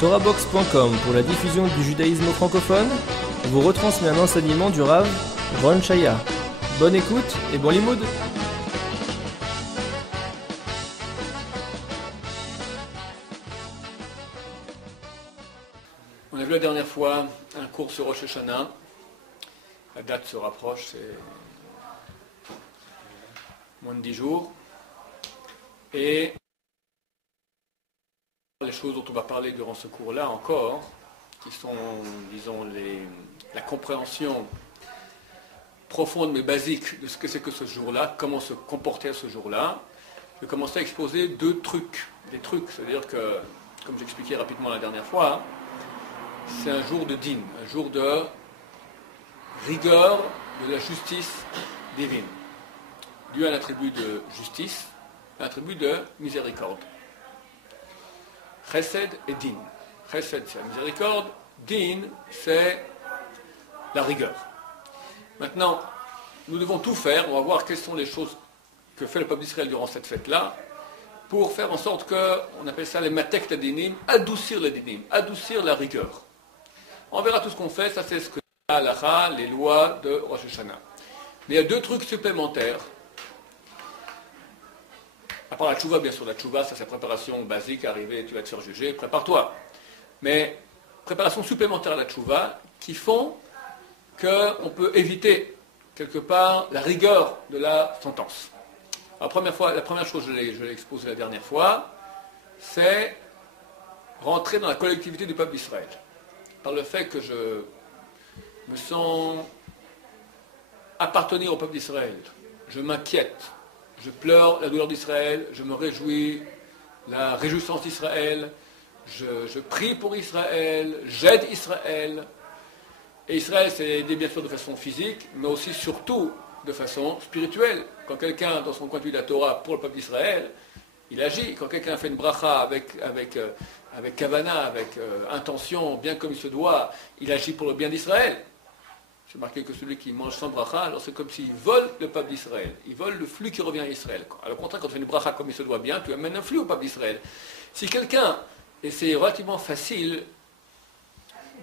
TorahBox.com pour la diffusion du judaïsme francophone vous retransmet un enseignement du Rav Ron Shaya. Bonne écoute et bon limoud. On a vu la dernière fois un cours sur Rosh Hashanah. La date se rapproche, c'est moins de 10 jours. Et les choses dont on va parler durant ce cours-là encore, qui sont, disons, la compréhension profonde mais basique de ce que c'est que ce jour-là, comment se comporter à ce jour-là. Je vais commencer à exposer des trucs, c'est-à-dire que, comme j'expliquais rapidement la dernière fois, c'est un jour de din, un jour de rigueur de la justice divine. Dieu a un attribut de justice, un attribut de miséricorde. Chesed et din. Chesed, c'est la miséricorde. Din, c'est la rigueur. Maintenant, nous devons tout faire. On va voir quelles sont les choses que fait le peuple d'Israël durant cette fête-là, pour faire en sorte que, on appelle ça les matek dinim, adoucir les dinim, adoucir la rigueur. On verra tout ce qu'on fait. Ça, c'est ce que l'Halacha, les lois de Rosh Hashanah. Mais il y a deux trucs supplémentaires. À part la tchouva, bien sûr, la tchouva, ça c'est la préparation basique, arriver, tu vas te faire juger, prépare-toi. Mais préparation supplémentaire à la tchouva qui font qu'on peut éviter quelque part la rigueur de la sentence. Alors, la première chose, je l'ai exposé la dernière fois, c'est rentrer dans la collectivité du peuple d'Israël. Par le fait que je me sens appartenir au peuple d'Israël, je m'inquiète. Je pleure la douleur d'Israël, je me réjouis, la réjouissance d'Israël, je prie pour Israël, j'aide Israël. Et Israël, c'est aider bien sûr de façon physique, mais aussi surtout de façon spirituelle. Quand quelqu'un, dans son point de vue de la Torah, pour le peuple d'Israël, il agit. Quand quelqu'un fait une bracha avec kavana, avec intention, bien comme il se doit, il agit pour le bien d'Israël. J'ai marqué que celui qui mange sans bracha, alors c'est comme s'il vole le peuple d'Israël. Il vole le flux qui revient à Israël. Alors, au contraire, quand tu fais une bracha comme il se doit bien, tu amènes un flux au peuple d'Israël. Si quelqu'un, et c'est relativement facile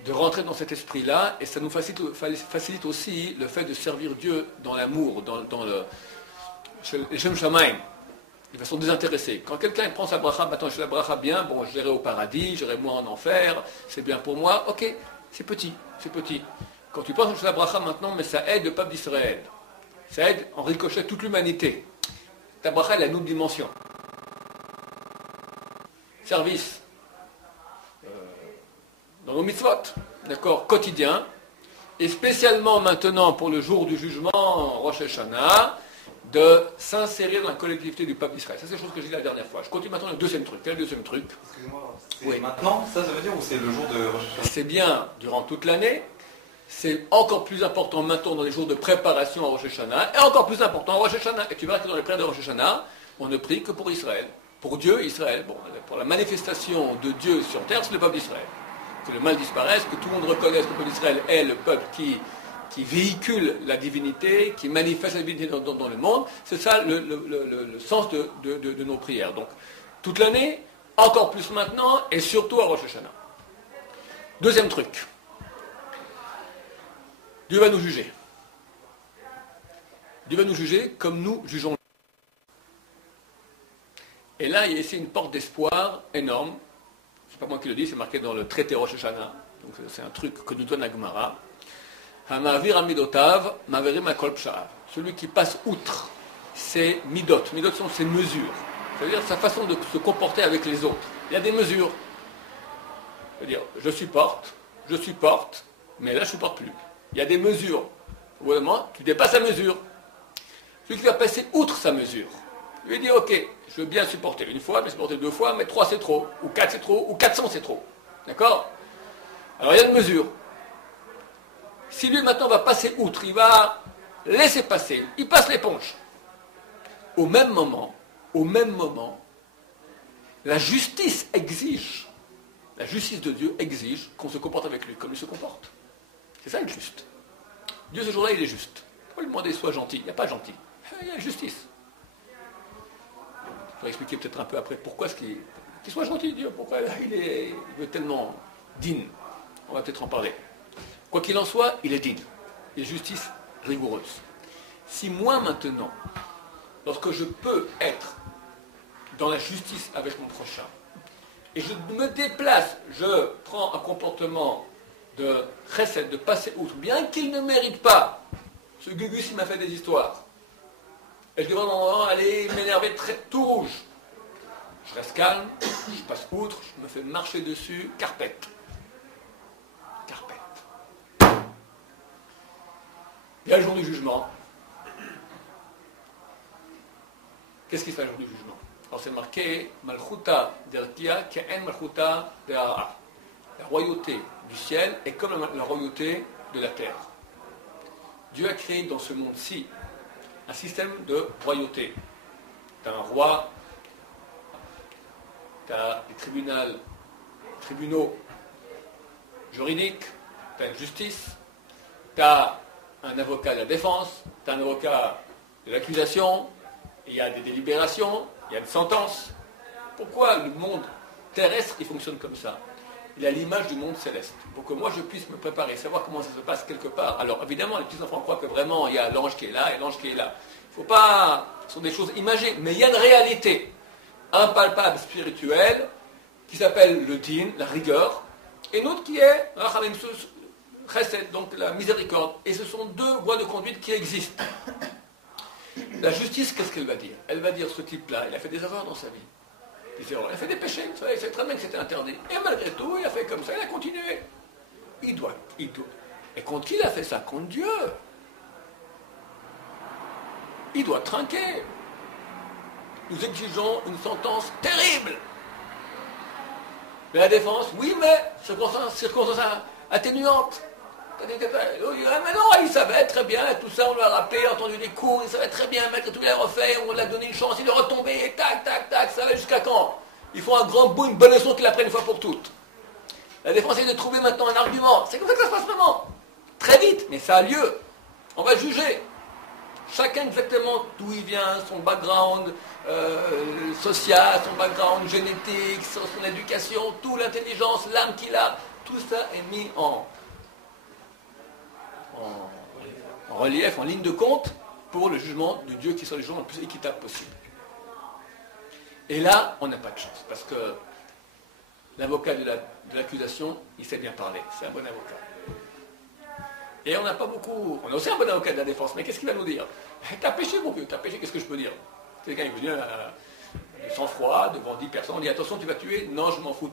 de rentrer dans cet esprit-là, et ça nous facilite aussi le fait de servir Dieu dans l'amour, dans le Shem Shamaim, de façon désintéressée. Quand quelqu'un prend sa bracha, maintenant je fais la bracha bien, bon, j'irai au paradis, j'irai moi en enfer, c'est bien pour moi, ok, c'est petit. Quand tu penses que la bracha maintenant, mais ça aide le peuple d'Israël. Ça aide en ricochet toute l'humanité. Ta bracha, elle a une autre dimension. Service. Dans nos mitzvot, d'accord, quotidien. Et spécialement maintenant pour le jour du jugement, Rosh Hashanah, de s'insérer dans la collectivité du peuple d'Israël. Ça, c'est la chose que j'ai dit la dernière fois. Je continue maintenant le deuxième truc. Quel est le deuxième truc? Excusez-moi, c'est maintenant, ça veut dire, ou c'est le jour de Rosh Hashanah? C'est bien durant toute l'année. C'est encore plus important maintenant dans les jours de préparation à Rosh Hashanah, et encore plus important à Rosh Hashanah. Et tu verras que dans les prières de Rosh Hashanah, on ne prie que pour Israël. Pour Dieu, Israël. Bon, pour la manifestation de Dieu sur terre, c'est le peuple d'Israël. Que le mal disparaisse, que tout le monde reconnaisse que le peuple d'Israël est le peuple qui véhicule la divinité, qui manifeste la divinité dans le monde. C'est ça le sens de nos prières. Donc, toute l'année, encore plus maintenant, et surtout à Rosh Hashanah. Deuxième truc. Dieu va nous juger. Dieu va nous juger comme nous jugeons. Et là, il y a ici une porte d'espoir énorme. C'est pas moi qui le dis, c'est marqué dans le traité Rosh Hashanah. Donc c'est un truc que nous donne la Gemara. Hamavir amidotav, maverim akol psha'av. Celui qui passe outre ses midot. Midot sont ses mesures. C'est-à-dire sa façon de se comporter avec les autres. Il y a des mesures. C'est-à-dire, je supporte, mais là je ne supporte plus. Il y a des mesures. Au bout d'un moment, tu dépasses la mesure. Celui qui va passer outre sa mesure, lui dit, ok, je veux bien supporter une fois, mais supporter deux fois, mais 3 c'est trop, ou 4 c'est trop, ou 400 c'est trop. D'accord? Alors il y a une mesure. Si lui maintenant va passer outre, il va laisser passer, il passe l'éponge. Au même moment, la justice de Dieu exige qu'on se comporte avec lui comme il se comporte. C'est ça le juste. Dieu ce jour-là il est juste. Il faut lui demander sois gentil, il n'y a pas gentil. Il y a justice. Je vais expliquer peut-être un peu après pourquoi qu'il soit gentil, Dieu, pourquoi il veut tellement digne? On va peut-être en parler. Quoi qu'il en soit, il est digne. Il est justice rigoureuse. Si moi maintenant, lorsque je peux être dans la justice avec mon prochain, et je me déplace, je prends un comportement de chesed, de passer outre, bien qu'il ne mérite pas, ce Gugus, il m'a fait des histoires, et je devrais aller m'énerver tout rouge. Je reste calme, je passe outre, je me fais marcher dessus, carpette. Carpette. Et à le jour du jugement, qu'est-ce qui se fait le jour du jugement? Alors c'est marqué Malchuta d'Ertia Ke'en Malchuta d'Ara. La royauté du ciel est comme la royauté de la terre. Dieu a créé dans ce monde-ci un système de royauté. Tu as un roi, tu as des tribunaux juridiques, tu as une justice, tu as un avocat de la défense, tu as un avocat de l'accusation, il y a des délibérations, il y a des sentences. Pourquoi le monde terrestre il fonctionne comme ça? Il a l'image du monde céleste. Pour que moi je puisse me préparer, savoir comment ça se passe quelque part. Alors évidemment, les petits enfants croient que vraiment il y a l'ange qui est là et l'ange qui est là. Il ne faut pas. Ce sont des choses imagées, mais il y a une réalité impalpable, spirituelle, qui s'appelle le din, la rigueur, et une autre qui est Rachamim, Chesed, donc la miséricorde. Et ce sont deux voies de conduite qui existent. La justice, qu'est-ce qu'elle va dire? Elle va dire ce type-là, il a fait des erreurs dans sa vie. Il a fait des péchés, il sait très bien que c'était interdit. Et malgré tout, il a fait comme ça, il a continué. Il doit. Et contre qui il a fait ça? Contre Dieu. Il doit trinquer. Nous exigeons une sentence terrible. Mais la défense, oui, mais circonstance atténuante. Mais non, il savait très bien, tout ça, on lui a rappelé, entendu des cours, il savait très bien, malgré tout, il a refait, on lui a donné une chance, il est retombé, et tac, ça va jusqu'à quand? Il faut un grand bout, une bonne leçon qu'il apprenne une fois pour toutes. La défense est de trouver maintenant un argument. C'est comme ça que ça se passe vraiment. Très vite, mais ça a lieu. On va juger. Chacun exactement d'où il vient, son background social, son background génétique, son éducation, toute l'intelligence, l'âme qu'il a, tout ça est mis en relief, en ligne de compte, pour le jugement de Dieu qui soit le jugement le plus équitable possible. Et là, on n'a pas de chance, parce que l'avocat de l'accusation, il sait bien parler, c'est un bon avocat. Et on n'a pas beaucoup, on a aussi un bon avocat de la défense, mais qu'est-ce qu'il va nous dire? T'as péché, mon vieux, t'as péché, qu'est-ce que je peux dire? Quelqu'un, il veut dire, sans froid, devant 10 personnes, on dit, attention, tu vas tuer? Non, je m'en fous.